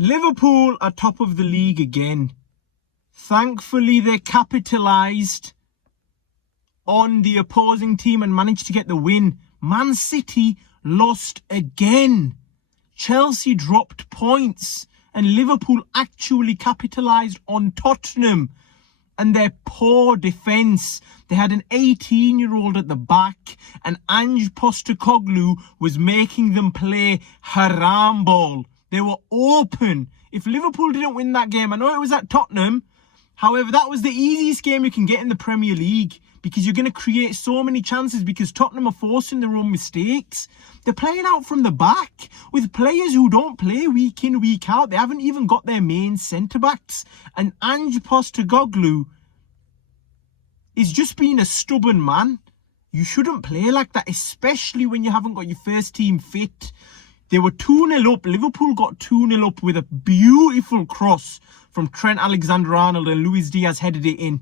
Liverpool are top of the league again. Thankfully, they capitalised on the opposing team and managed to get the win. Man City lost again. Chelsea dropped points and Liverpool actually capitalised on Tottenham and their poor defence. They had an 18-year-old at the back and Ange Postecoglou was making them play haram ball. They were open. If Liverpool didn't win that game, I know it was at Tottenham. However, that was the easiest game you can get in the Premier League because you're going to create so many chances because Tottenham are forcing their own mistakes. They're playing out from the back with players who don't play week in, week out. They haven't even got their main centre-backs. And Ange Postecoglou is just being a stubborn man. You shouldn't play like that, especially when you haven't got your first team fit. They were 2-0 up. Liverpool got 2-0 up with a beautiful cross from Trent Alexander-Arnold and Luis Diaz headed it in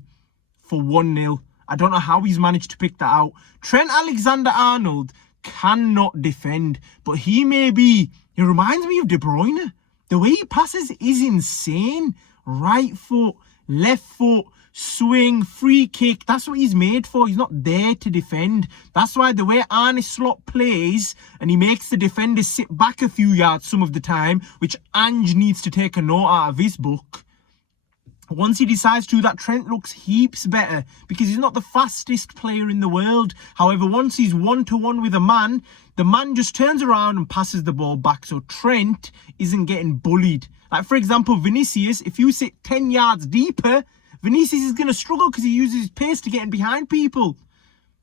for 1-0. I don't know how he's managed to pick that out. Trent Alexander-Arnold cannot defend, but he reminds me of De Bruyne. The way he passes is insane. Right foot, left foot, swing, free kick. That's what he's made for. He's not there to defend. That's why the way Arne Slot plays and he makes the defenders sit back a few yards some of the time, which Ange needs to take a note out of his book. Once he decides to, that Trent looks heaps better because he's not the fastest player in the world. However, once he's one-to-one with a man, the man just turns around and passes the ball back. So Trent isn't getting bullied. Like, for example, Vinicius, if you sit 10 yards deeper, Vinicius is going to struggle because he uses his pace to get in behind people.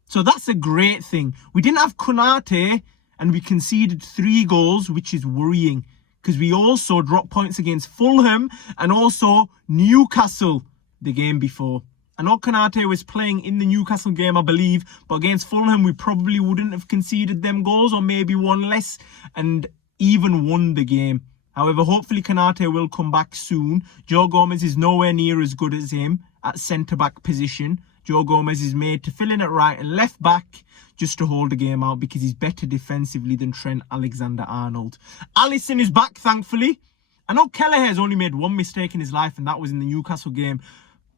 So that's a great thing. We didn't have Konate and we conceded 3 goals, which is worrying because we also dropped points against Fulham and also Newcastle the game before. I know Konate was playing in the Newcastle game, I believe, but against Fulham, we probably wouldn't have conceded them goals or maybe one less and even won the game. However, hopefully Konate will come back soon. Joe Gomez is nowhere near as good as him at centre-back position. Joe Gomez is made to fill in at right and left back just to hold the game out because he's better defensively than Trent Alexander-Arnold. Alisson is back, thankfully. I know Kelleher has only made one mistake in his life and that was in the Newcastle game.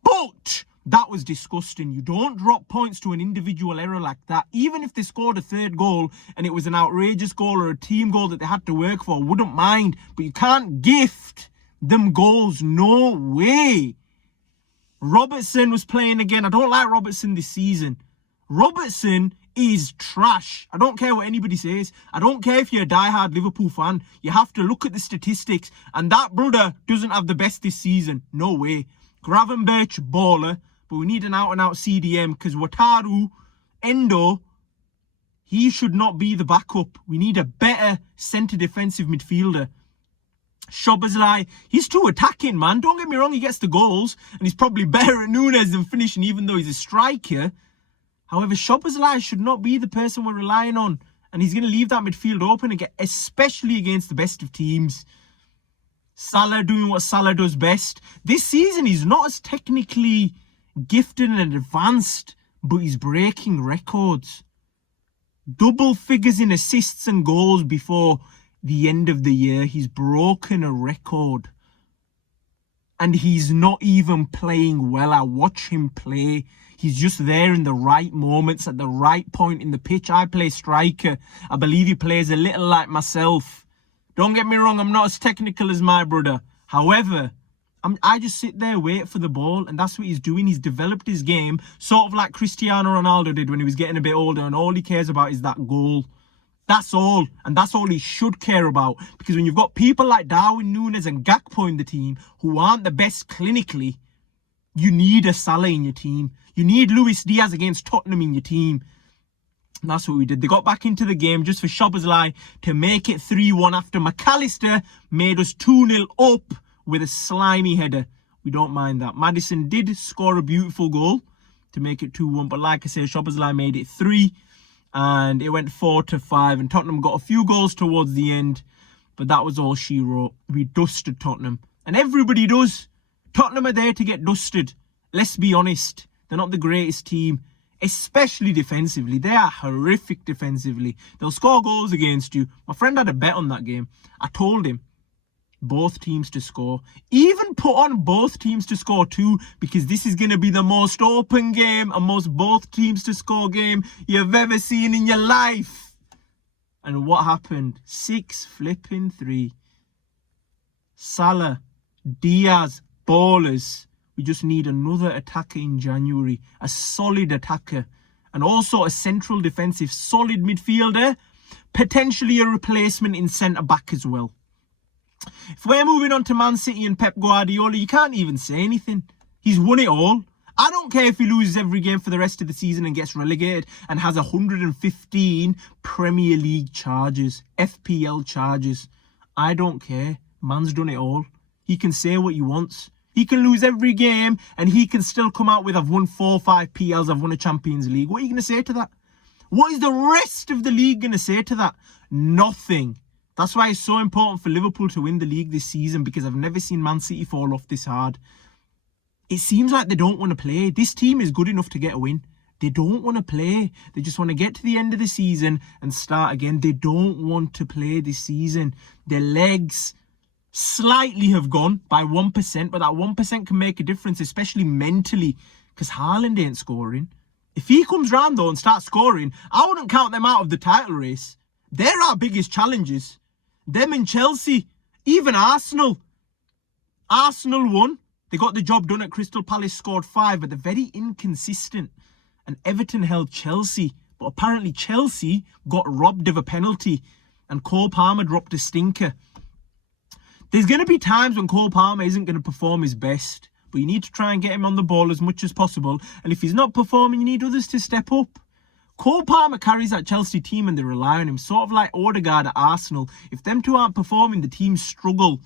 But that was disgusting. You don't drop points to an individual error like that. Even if they scored a 3rd goal and it was an outrageous goal or a team goal that they had to work for, I wouldn't mind. But you can't gift them goals. No way. Robertson was playing again. I don't like Robertson this season. Robertson is trash. I don't care what anybody says. I don't care if you're a diehard Liverpool fan. You have to look at the statistics. And that brother doesn't have the best this season. No way. Gravenberch, baller. But we need an out-and-out CDM because Wataru, Endo, he should not be the backup. We need a better centre defensive midfielder. Szoboszlai, he's too attacking, man. Don't get me wrong, he gets the goals. And he's probably better at Nunes than finishing, even though he's a striker. However, Szoboszlai should not be the person we're relying on. And he's going to leave that midfield open again, especially against the best of teams. Salah doing what Salah does best. This season, he's not as technically gifted and advanced, but he's breaking records. Double figures in assists and goals before the end of the year. He's broken a record. And he's not even playing well. I watch him play. He's just there in the right moments at the right point in the pitch. I play striker. I believe he plays a little like myself. Don't get me wrong, I'm not as technical as my brother. However, I just sit there, wait for the ball, and that's what he's doing. He's developed his game, sort of like Cristiano Ronaldo did when he was getting a bit older, and all he cares about is that goal. That's all, and that's all he should care about. Because when you've got people like Darwin Núñez and Gakpo in the team who aren't the best clinically, you need a Salah in your team. You need Luis Diaz against Tottenham in your team. And that's what we did. They got back into the game just for Szoboszlai to make it 3-1 after McAllister made us 2-0 up with a slimy header. We don't mind that. Maddison did score a beautiful goal to make it 2-1. But like I say, Szoboszlai made it 3. And it went 4-5. And Tottenham got a few goals towards the end. But that was all she wrote. We dusted Tottenham. And everybody does. Tottenham are there to get dusted. Let's be honest. They're not the greatest team. Especially defensively. They are horrific defensively. They'll score goals against you. My friend had a bet on that game. I told him, Both teams to score. Even put on both teams to score too, because this is going to be the most open game and most both teams to score game you've ever seen in your life. And what happened? 6-3. Salah, Diaz, ballers. We just need another attacker in January. A solid attacker. And also a central defensive, solid midfielder. Potentially a replacement in centre-back as well. If we're moving on to Man City and Pep Guardiola, you can't even say anything. He's won it all. I don't care if he loses every game for the rest of the season and gets relegated and has 115 Premier League charges, FPL charges. I don't care. Man's done it all. He can say what he wants. He can lose every game and he can still come out with, I've won 4 or 5 PLs, I've won a Champions League. What are you going to say to that? What is the rest of the league going to say to that? Nothing. That's why it's so important for Liverpool to win the league this season, because I've never seen Man City fall off this hard. It seems like they don't want to play. This team is good enough to get a win. They don't want to play. They just want to get to the end of the season and start again. They don't want to play this season. Their legs slightly have gone by 1%, but that 1% can make a difference, especially mentally, because Haaland ain't scoring. If he comes round, though, and starts scoring, I wouldn't count them out of the title race. They're our biggest challenges. Them and Chelsea, even Arsenal. Arsenal won. They got the job done at Crystal Palace, scored 5, but they're very inconsistent. And Everton held Chelsea, but apparently Chelsea got robbed of a penalty and Cole Palmer dropped a stinker. There's going to be times when Cole Palmer isn't going to perform his best, but you need to try and get him on the ball as much as possible. And if he's not performing, you need others to step up. Cole Palmer carries that Chelsea team and they rely on him, sort of like Odegaard at Arsenal. If them two aren't performing, the team struggle.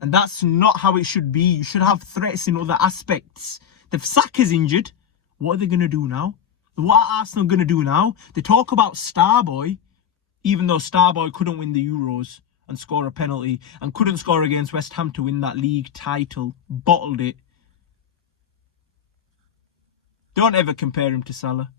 And that's not how it should be. You should have threats in other aspects. If Saka's injured, what are they going to do now? What are Arsenal going to do now? They talk about Starboy, even though Starboy couldn't win the Euros and score a penalty and couldn't score against West Ham to win that league title. Bottled it. Don't ever compare him to Salah.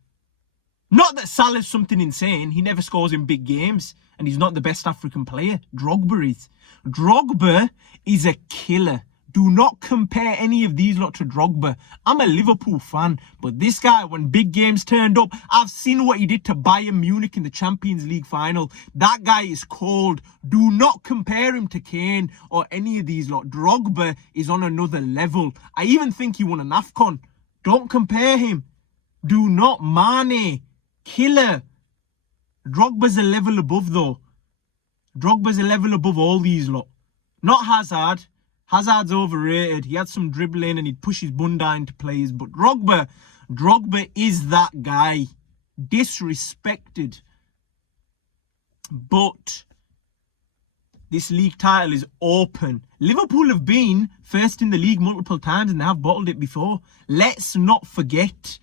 Not that Salah's something insane. He never scores in big games. And he's not the best African player. Drogba is. Drogba is a killer. Do not compare any of these lot to Drogba. I'm a Liverpool fan. But this guy, when big games turned up, I've seen what he did to Bayern Munich in the Champions League final. That guy is cold. Do not compare him to Kane or any of these lot. Drogba is on another level. I even think he won an AFCON. Don't compare him. Do not. Mane. Killer. Drogba's a level above though. Drogba's a level above all these lot. Not Hazard. Hazard's overrated. He had some dribbling and he'd push his bun down to players. But Drogba is that guy. Disrespected. But this league title is open. Liverpool have been first in the league multiple times and they have bottled it before. Let's not forget.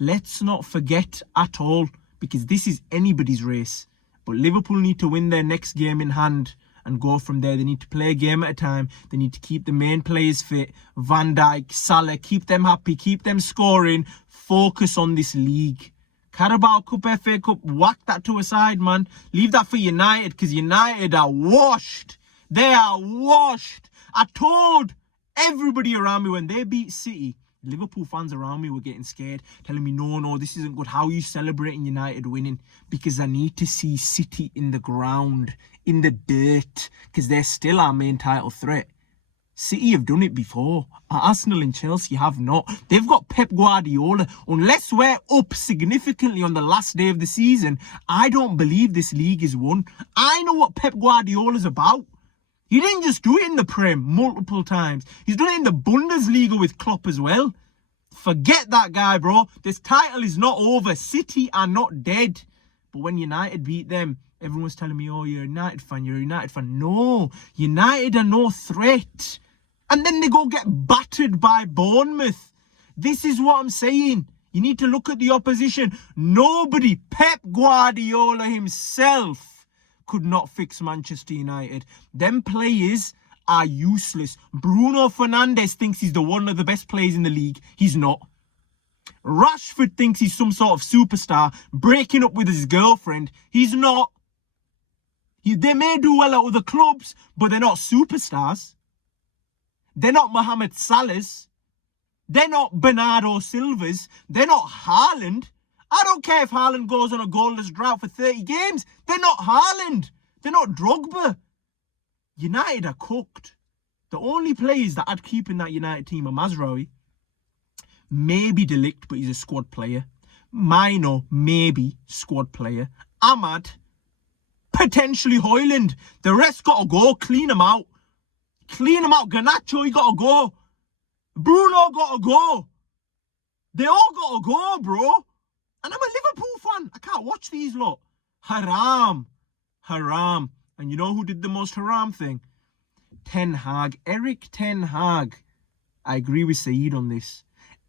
Let's not forget at all, because this is anybody's race. But Liverpool need to win their next game in hand and go from there. They need to play a game at a time. They need to keep the main players fit. Van Dijk, Salah, keep them happy, keep them scoring. Focus on this league. Carabao Cup, FA Cup, whack that to a side, man. Leave that for United, because United are washed. They are washed. I told everybody around me when they beat City, Liverpool fans around me were getting scared, telling me, no, this isn't good. How are you celebrating United winning? Because I need to see City in the ground, in the dirt, because they're still our main title threat. City have done it before. Arsenal and Chelsea have not. They've got Pep Guardiola. Unless we're up significantly on the last day of the season, I don't believe this league is won. I know what Pep Guardiola's about. He didn't just do it in the Prem multiple times. He's done it in the Bundesliga with Klopp as well. Forget that guy, bro. This title is not over. City are not dead. But when United beat them, everyone's telling me, oh, you're a United fan, you're a United fan. No, United are no threat. And then they go get battered by Bournemouth. This is what I'm saying. You need to look at the opposition. Nobody, Pep Guardiola himself, could not fix Manchester United. Them players are useless. Bruno Fernandes thinks he's one of the best players in the league. He's not. Rashford thinks he's some sort of superstar, breaking up with his girlfriend. He's not. They may do well at other clubs, but they're not superstars. They're not Mohamed Salahs. They're not Bernardo Silvas. They're not Haaland. I don't care if Haaland goes on a goalless drought for 30 games. They're not Haaland. They're not Drogba. United are cooked. The only players that I'd keep in that United team are Mazraoui. Maybe De Ligt, but he's a squad player. Mino, maybe squad player. Ahmad, potentially Højlund. The rest got to go. Clean them out. Clean them out. Garnacho, he got to go. Bruno got to go. They all got to go, bro. And I'm a Liverpool fan. I can't watch these lot. Haram. Haram. And you know who did the most haram thing? Ten Hag. Eric Ten Hag. I agree with Saeed on this.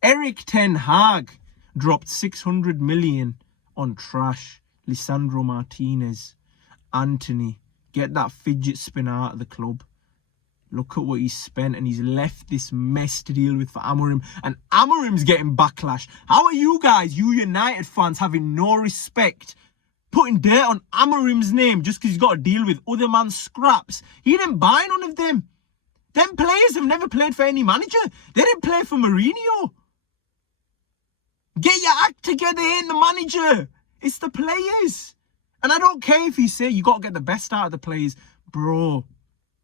Eric Ten Hag dropped 600 million on Thrash. Lisandro Martinez. Anthony. Get that fidget spinner out of the club. Look at what he's spent, and he's left this mess to deal with for Amorim. And Amorim's getting backlash. How are you guys, you United fans, having no respect, putting dirt on Amorim's name just because he's got to deal with other man's scraps? He didn't buy none of them. Them players have never played for any manager. They didn't play for Mourinho. Get your act together, ain't the manager. It's the players. And I don't care if you say you got to get the best out of the players. Bro,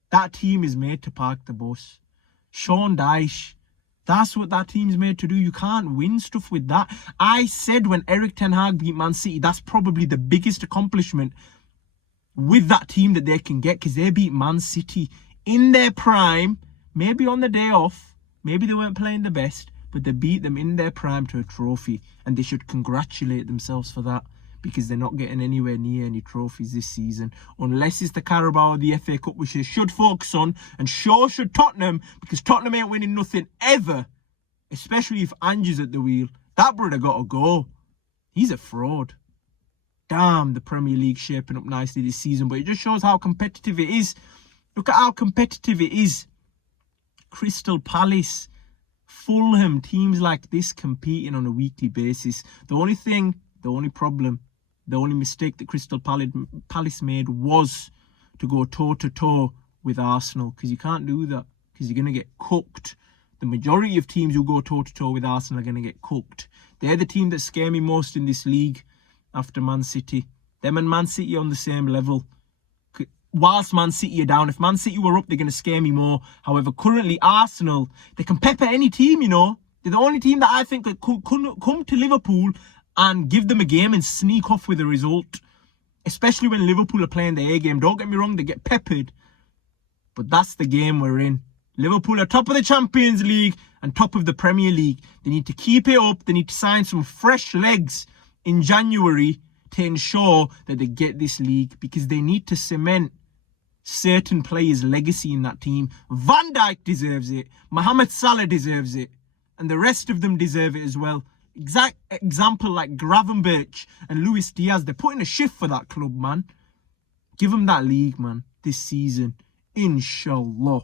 that team is made to park the bus. Sean Dyche, that's what that team's made to do. You can't win stuff with that. I said when Eric Ten Hag beat Man City, that's probably the biggest accomplishment with that team that they can get, because they beat Man City in their prime, maybe on the day off, maybe they weren't playing the best, but they beat them in their prime to a trophy, and they should congratulate themselves for that, because they're not getting anywhere near any trophies this season, unless it's the Carabao or the FA Cup, which they should focus on, and sure should Tottenham, because Tottenham ain't winning nothing ever, especially if Ange's at the wheel. That brother got to go. He's a fraud. Damn, the Premier League shaping up nicely this season, but it just shows how competitive it is. Look at how competitive it is. Crystal Palace, Fulham, teams like this competing on a weekly basis. The only problem, the only mistake that Crystal Palace made was to go toe-to-toe with Arsenal, because you can't do that, because you're going to get cooked. The majority of teams who go toe-to-toe with Arsenal are going to get cooked. They're the team that scare me most in this league after Man City. Them and Man City on the same level. Whilst Man City are down, if Man City were up, they're going to scare me more. However, currently Arsenal, they can pepper any team, you know. They're the only team that I think that could come to Liverpool and give them a game and sneak off with a result. Especially when Liverpool are playing the A game. Don't get me wrong, they get peppered. But that's the game we're in. Liverpool are top of the Champions League and top of the Premier League. They need to keep it up. They need to sign some fresh legs in January to ensure that they get this league, because they need to cement certain players' legacy in that team. Van Dijk deserves it. Mohamed Salah deserves it. And the rest of them deserve it as well. Exact example like Gravenberch and Luis Diaz. They're putting a shift for that club, man. Give them that league, man, this season. Inshallah.